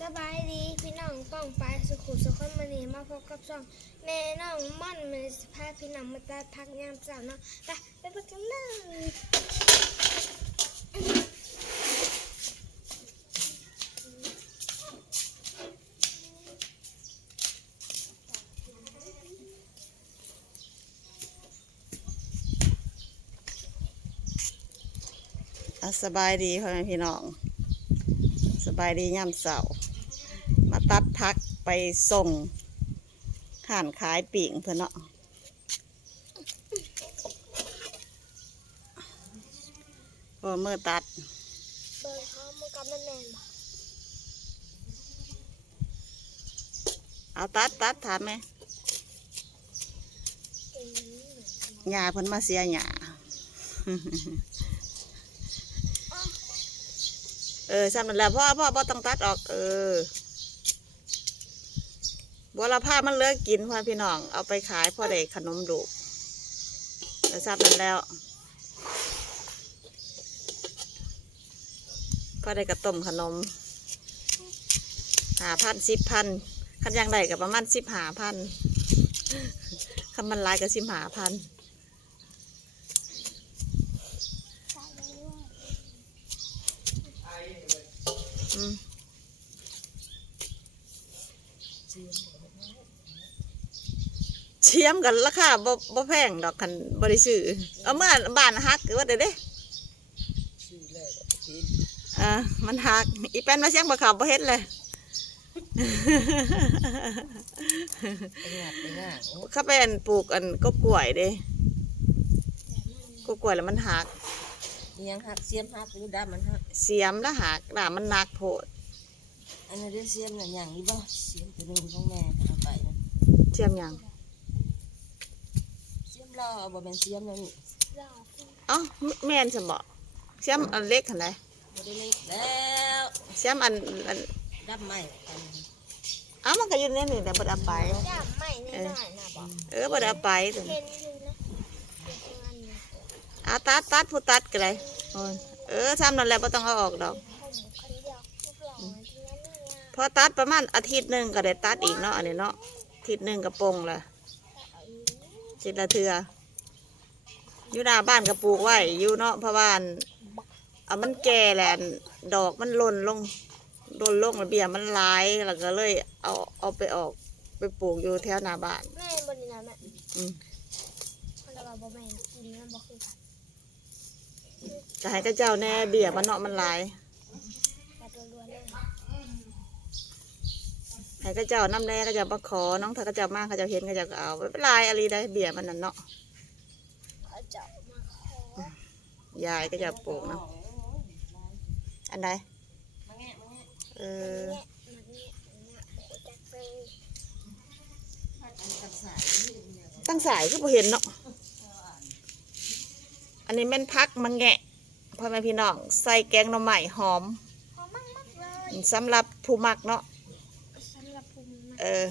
สบายดีพี่น้องป้องไปสุขุสุขมันนีมาพบกับช่องแม่น้องม่อนมันสภาพพี่น้องมาตัดพักยามเช้าเนาะไปไปปกันเลยสบายดีพ่อแม่พี่น้องสบายดีย่ำเสาร์ พักไปส่งห่านขายปิ่งเพื่อนเนาะพอเมื่อตัดเบิร์เขามือกับแม่แมนบ่เอาตัดตัดถามไหมเก่งนี้หญ้าเพิ่นมาเสียหญ้าเออซ้ำนั่นแหละพ่อพ่อพ่ต้องตัดออก เออ บัวละผ้ามันเลือกกินพ่อพี่น้อง เอาไปขายพ่อได้ขนมดูกเออซ้ำนั่นแล้วพ่อได้กระต้มขนมหาพันสิบพันคันยังได้กับประมาณสิบหาพันคันมันลายกับสิบหาพันอืม เชียมกันราคาบ่บ่แพงดอกคันบริสื่อเอาเมื่อบ้านฮักว่าเด้เด้อ่ามันฮักอีแป้นมาเสียงบ่ขับบ่เฮ็ดเลยไปงานไปงานโอ้เข้าไปอันปลูกอันก็กล้วยเด้ก็กล้วยแล้วมันหักยยังหักเสียมหักอยู่ดามันหักเสียมแล้วหักด่ามันหนักโพดอันนี้ได้เสียมน่ะอย่างนี้บ่เสียมตัวหนึงของแม่เอาไปนะเทียมหยัง เสียมรอบ่แม่นเสียมแล้วนี่รอพี่เอ้าแม่นสมบ่เสียมอันเล็กขนาดไหนบ่ได้เล็กแล้วเสียมอันอันดับไม้อันเอ้ามันก็อยู่ในนี่แต่บ่ได้เอาไปย่ามไม่แน่นอนนะบอกเออบ่ได้เอาไปตัวเห็นี้นอยู่นะเป็นงานเนี่ยเอาตัดตัดผู้ตัดก็ได้โอ้ยเออทำนั่นแหละบ่ต้องเอาออกดอกผมคนเดียวรูปหล่อที่นั่นนี่พอตัดประมาณอาทิตย์หนึงก็ได้ตัดอีกเนาะอันนี้เนาะอาทิตย์หนึงก็ปลงละ จิตละเทืออยู่หน้าบ้านก็ปลูกไว้อยู่เนาะเพราะว่าอันเอามันแก่แหละอันดอกมันหล่นลงหล่นลงแล้วเบี้ยมันหลายแล้วก็เลย เอาเอาไปออกไปปลูกอยู่แถวหน้าบ้านแม่บนนี้นะแม่อืมคนละบ่แม่กินมันบ่คือกันจะให้กับเจ้าแน่เบี้ยมันเนาะมันหลายแบบล้วนๆเลย ให้กับเจ้าน้ำแน่ก็จะมาขอน้องถ้าก็เจ้ามากก็จะเห็นก็จะเอาไม่เป็นไรอะไรได้เบี้ยมันนั่นเนาะยายก็จะปลูกเนาะอันใดเออตั้งสายก็พอเห็นเนาะอันนี้แม่นพักมังแงะพ่อแม่พี่น้องใส่แกงหน่อไม้หอมหอมสำหรับผู้มักเนาะ สำหรับผมนะ เออ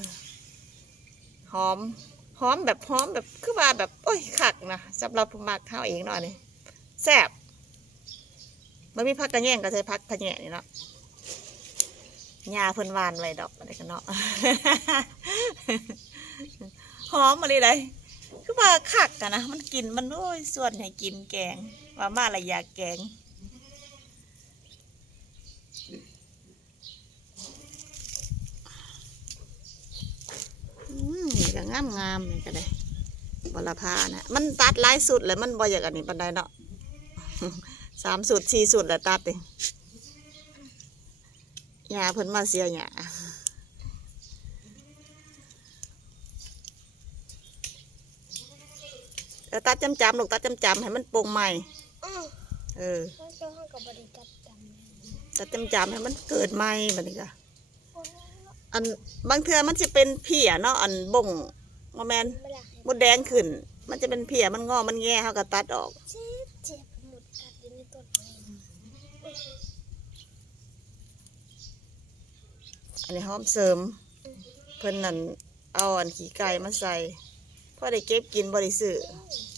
หอมหอมแบบหอมแบบคือว่าแบบโอ้ยคักนะสำหรับผู้มักข้าวเองเนาะนี่แซ่บมันมีพักกระแยงก็ใส่พักกระแยงนี่เนาะยาเพิ่นวานไว้ดอกอะไรกันเนาะหอมมาเลยเลยคือว่าคักกันนะมันกินมันโอ้ยส่วนให้กินแกงว่ามาละยาแกง นี่ก็งามงามๆนี่ก็ได้บลพานะมันตัดหลายสุดเลยมันบ่อยากอันนี้ปันไดเนาะสามสุดสี่สุดแล้วตัดเองยาเพิ่นมาเสียหยาเออตัดจำจำๆลูกตัดจำจำๆให้มันโปร่งใหม่อือเออมันเป็นห้องกับบริการจำเลยตัดจำจำๆให้มันเกิดใหม่แบบนี้ก็โอ้ย อันบางเทือมันจะเป็นเพียเนาะอันบ่งโมแมนมดแดงขึ้น มันจะเป็นเพียมันงอมันแง่เขาก็ตัดออกเจ็บเจ็บหมดกัดอยู่ในต้นอันนี้หอมเสริม เพิ่นนั่นเอาอันขี้ไก่มาใส่พ่อได้เก็บกินบริสุทธิ์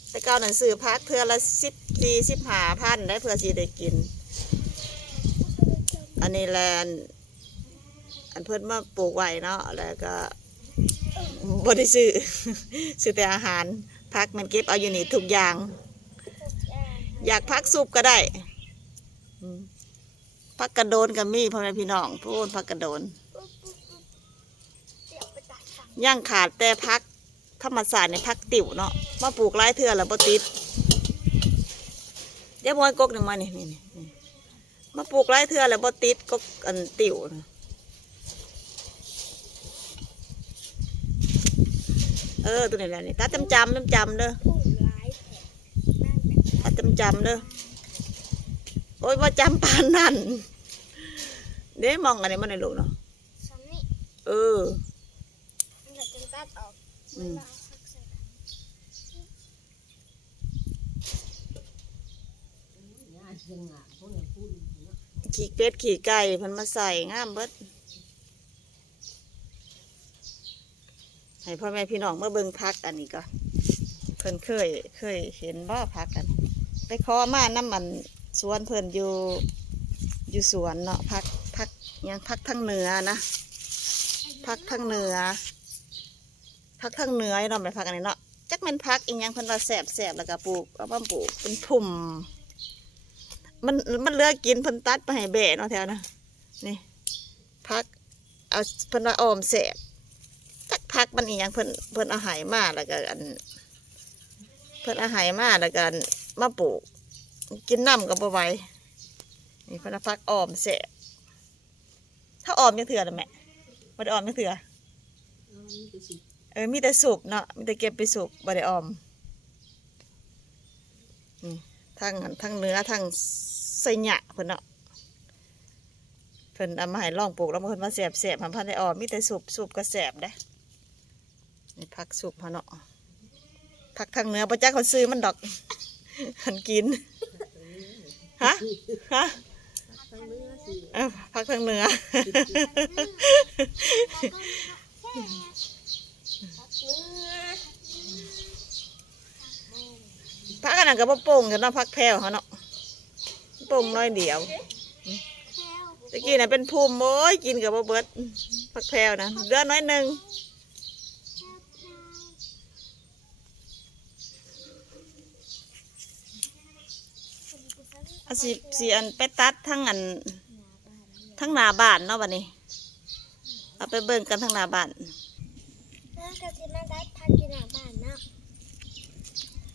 แต่เก่าหนั่นซื้อพักเทือละสิบสี่สิบหาพันได้เพื่อสิได้กิน อันนี้แลน อันเพิ่นมาปลูกไว้เนาะแล้วก็บ่ได้ซื้อซื้อแต่อาหารพักมันเก็บเอาอยู่นี่ทุกอย่าง อยากพักซุปก็ได้พักกระโดนกับมี่พ่อแม่พี่น้องพูดพักกระโดนย่างขาดแต่พักธรรมศาสตร์เนี่ยพักติ๋วเนาะมาปลูกไร่เทือแล้วบ่ติดเดี๋ยวมวยกกหนึ่งมานี่นี่นี่มาปลูกไร่เทือแล้วบ่ติดกกอันติ๋วนะ เออตัวนี้แหละนี่ตาจำจำจำจำๆเด้อพุ่งร้ายแผลนั่นแหละตาจำจำๆเด้อโอ้ยว่าจำปานนั่นเด้มองอันนี้มันในลูกเนาะซ้ำนี่เออมันจะจนตัดออกอืมเวลาพักใส่กันย่าเชียงอะพวกเนี่ยพูดเนาะขี่เป็ดขี่ไก่เพันมาใส่งามเบิด ให้พ่อแม่พี่น้องเมื่อเบิ่งพักอันนี้ก็เพิ่นเคยเคยเห็นบ่พักกัน ไปขอมาน้ำมันสวนเพิ่นอยู่อยู่สวนเนาะพักพักยังพักทางเหนือนะพักทางเหนือพักทางเหนือเนาไปพักอันนี้เนาะจักแม่นพักอีหยังเพิ่นว่าแสบแสบแล้วก็ปลูกเอามาปลูกเป็นพุ่มมันมันเลือกินเพิ่นตัดไปให้แบะเนาะแถวนะนี่พักเอาเพิ่นว่าออมแสบ พักมันอีหยังเพิ่นเพิ่นเอาหายมาแล้วก็อัน เพิ่นเอาหายมาแล้วก็อันมาปลูกกินน้ำกับบ่ไหวนี่เพิ่นเอาพักออมแสบถ้าออมยังเถื่อละแม่บ่ได้ออมยังเถื่อเอานี่ไปสิเออมีแต่สุกเนาะมีแต่เก็บไปสุกบ่ได้ออมนี่ทั้งทั้งเนื้อทั้งไส้หยะเพิ่นเนาะเพิ่นเอามาให้ลองปลูกแล้วเพิ่นมาแสบแสบมันพันได้ออมมีแต่สุบสุบก็แสบได้ นี่ผักสุบพะเนาะผักทางเหนือพระจ้าเขาซื้อมันดอกหันกินฮะฮะเออผักทางเหนือพักอันนั้นก็บ่โป่งกันเนาะพักแพรวเขาเนาะโป่งน้อยเดียวตะกี้น่ะเป็นภูมิโอ้ยกินกับบ่เบิดพักแพรวนะเหลือน้อยหนึ่ง อาสิสิอันไปตัดทั้งอันทั้งหน้าบ้านเนาะบัดนี้ เอาไปเบิ่งกันทั้งหน้าบ้านแล้วก็จะมาได้พักกินอาบ้านเนาะ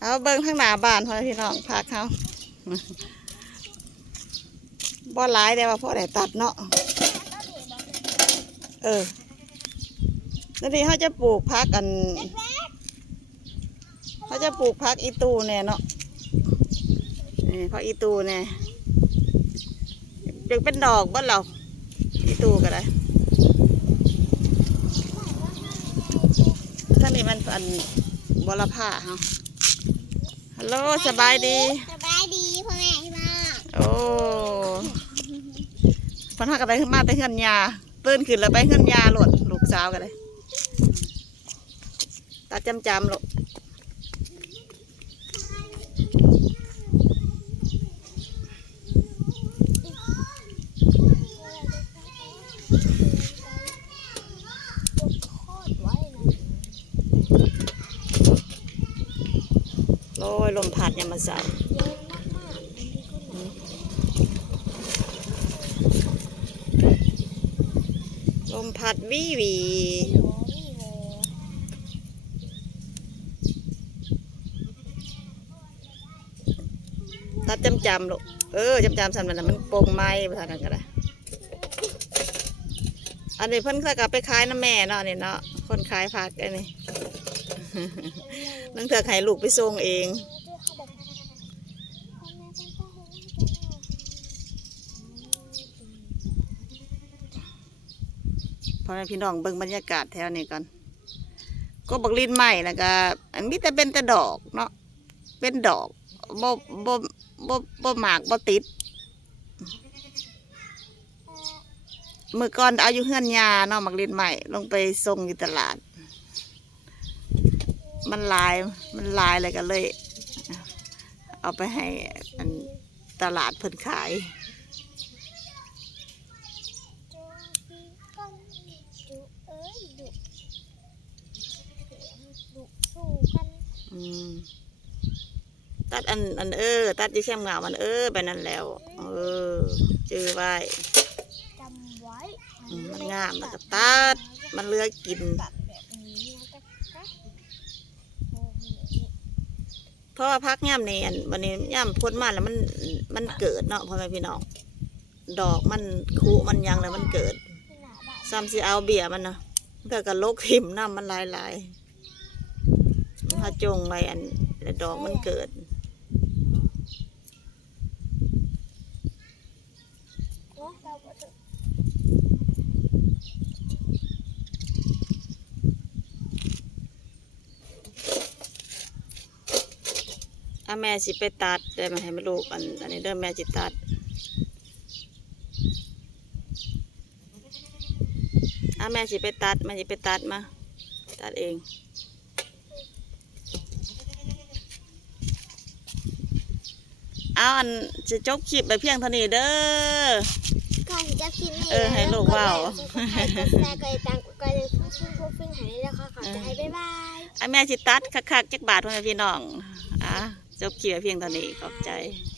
เอาเบิ่งทั้งหน้าบ้านพ่อพี่น้องพักเขาบ่หลายแต่ว่าพ่อได้ตัดเนาะเออแล้วนี่เขาจะปลูกพักกัน เขาจะปลูกพักอีตูเนี่ยเนาะ นี่พักอีตูเนี่ยเด็กเป็นดอกบ้านเราอีตูก็ได้ท่างนี้มันอันบลผ้าเฮาฮัลโหลสบายดีสบายดีพ่อแม่ที่บ้านโอ้พันหักกันไปขึ้นมาแต่เฮือนยาตื่นขึ้นแล้วไปเฮือนยาโหลดลูกสาวกันเลยตาจำจำๆลูกโอ้ยล มามมาสาวลมพัดวีวีตาจำจำๆลูกเออจำจำสันมันน่ะมันโป่งไม้ประธานกันก็ได้อันนี้เพิ่นเคยกลับไปขายน้ำแม่เนาะนี่เนาะคนขายผักไอ้นี่นั่งเถื่อให้ลูกไปส่งเอง พอแม่พี่น้องเบิ่งบรรยากาศแถวนี้ก่อนก็บักลินใหม่แล้วก็อันนี้แต่เป็นแต่ดอกเนาะเป็นดอกบ่บ่บ่บ่หมากบ่ติดเมื่อก่อนเอาอยู่เฮือนยาเนาะมักลินใหม่ลงไปส่งอยู่ตลาด มันลายมันลายเลยก็เลย เอาไปให้ตลาดเพิ่นขาย ตัดอันอันเออ ตัดที่แคมเหงามันเออไปนั่นแล้ว เออจื้อไว้จำไว้อืมมันงามแล้วก็ตัด มันเหลือกินตัดแบบนี้นะจ๊ะโอ้โหเพราะว่าพักย่ำนี่อันวันนี้ย่ำพ้นมาแล้วมันมันเกิดเนาะพ่อแม่พี่น้องดอกมันคูมันยังแล้วมันเกิดที่หน้าบ้านซ้ำสิเอาเบียร์มันเนาะเพื่อกับโลกหิมน้ำมันหลายหลายาจงไว้อันแล้วดอกมันเกิดเนาแม่สิไปตัดได้มาให้ม่ลูกอันอันนี้เด้อแม่สิตัดถ้าแม่สิไปตัดแม่สิไปตัดมา ตัดเอง เอาอันจะจบคลิปไปเพียงเท่านี้เด้อ ก่อนจะกินนี่เออให้ลูกว่าว กดไลค์กดแชร์กดติดตามกดกระดิ่งฟุ้งฟิ้งฟุ้งฟิ้งหายเลยนะคะขอใจบ๊ายบายไอ้แม่สิตัดคักๆจักบาทพ่อแม่พี่น้องอะจบคลิปไปเพียงเท่านี้ขอบใจบ